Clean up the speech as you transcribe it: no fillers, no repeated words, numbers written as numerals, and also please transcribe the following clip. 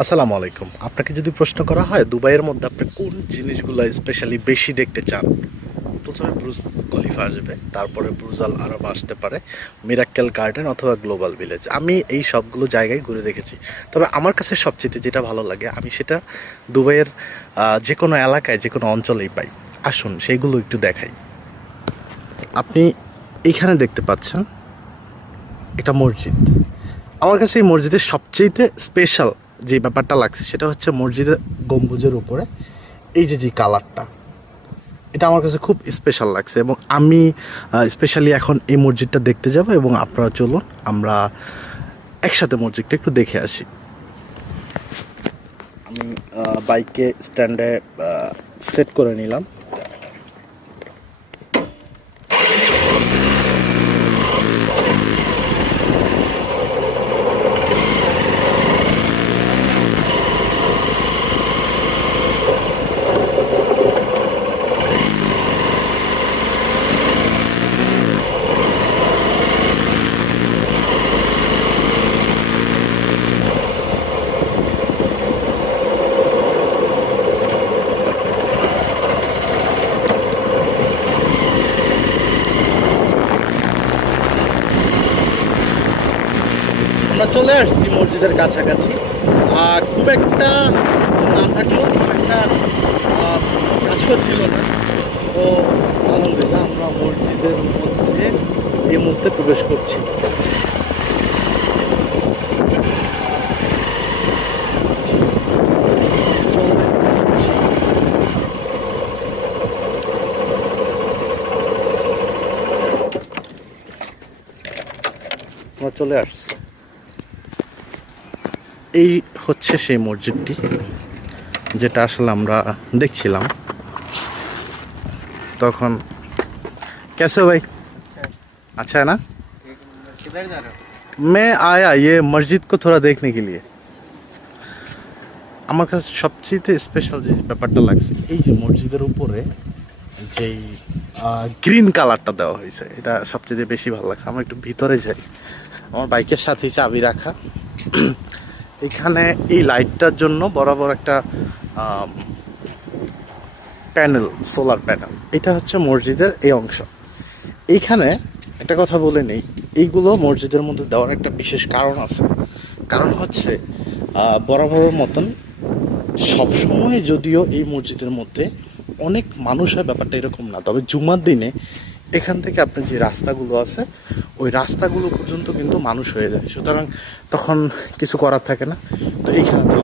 আসসালামু আলাইকুম। আপনাকে যদি প্রশ্ন করা হয় দুবাইয়ের মধ্যে আপনি কোন জিনিসগুলো স্পেশালি বেশি দেখতে চান, প্রথমে ব্রুজ খলিফা আসবে, তারপরে ব্রুজ আল আরব আসতে পারে, মিরাক্কেল গার্ডেন অথবা গ্লোবাল ভিলেজ। আমি এই সবগুলো জায়গায় ঘুরে দেখেছি, তবে আমার কাছে সবচেয়ে যেটা ভালো লাগে আমি সেটা দুবাইয়ের যে কোনো এলাকায় যে কোনো অঞ্চলেই পাই। আসুন সেইগুলো একটু দেখাই। আপনি এইখানে দেখতে পাচ্ছেন এটা মসজিদ। আমার কাছে এই মসজিদের সবচেয়ে স্পেশাল যে ব্যাপারটা লাগছে সেটা হচ্ছে মসজিদের গম্বুজের উপরে এই যে কালারটা, এটা আমার কাছে খুব স্পেশাল লাগছে এবং আমি স্পেশালি এখন এই মসজিদটা দেখতে যাব এবং আপনারা চলুন আমরা একসাথে মসজিদটা একটু দেখে আসি। আমি বাইকে স্ট্যান্ডে সেট করে নিলাম। আমরা চলে আসছি মসজিদের কাছাকাছি। খুব একটা না থাকলেও খুব একটা কাছেও ছিল না। তো আলহামদুলিল্লাহ আমরা মসজিদের মধ্যে এই মুহূর্তে প্রবেশ করছি। আমরা চলে আসছি। এই হচ্ছে সেই মসজিদটি যেটা আসলে আমরা দেখছিলাম তখন। कैसे हो भाई? अच्छा है ना? किधर जा रहे हो? मैं आया ये मस्जिद को थोड़ा देखने के लिए। আমার কাছে সবচেয়ে স্পেশাল যে ব্যাপারটা লাগছে এই যে মসজিদের উপরে যেই গ্রিন কালারটা দেওয়া হয়েছে, এটা সবচেয়ে বেশি ভালো লাগছে। আমরা একটু ভিতরে যাই। আমার বাইকের সাথেই চাবি রাখা। এখানে এই লাইটটার জন্য বরাবর একটা প্যানেল, সোলার প্যানেল। এটা হচ্ছে মসজিদের এই অংশ। এইখানে একটা কথা বলে নেই, এইগুলো মসজিদের মধ্যে দেওয়ার একটা বিশেষ কারণ আছে। কারণ হচ্ছে বরাবরের মতন সবসময় যদিও এই মসজিদের মধ্যে অনেক মানুষ হয়, ব্যাপারটা এরকম না। তবে জুমার দিনে এখান থেকে আপনার যে রাস্তাগুলো আছে ওই রাস্তাগুলো পর্যন্ত কিন্তু মানুষ হয়ে যায়, সুতরাং তখন কিছু করার থাকে না। তো এইখানে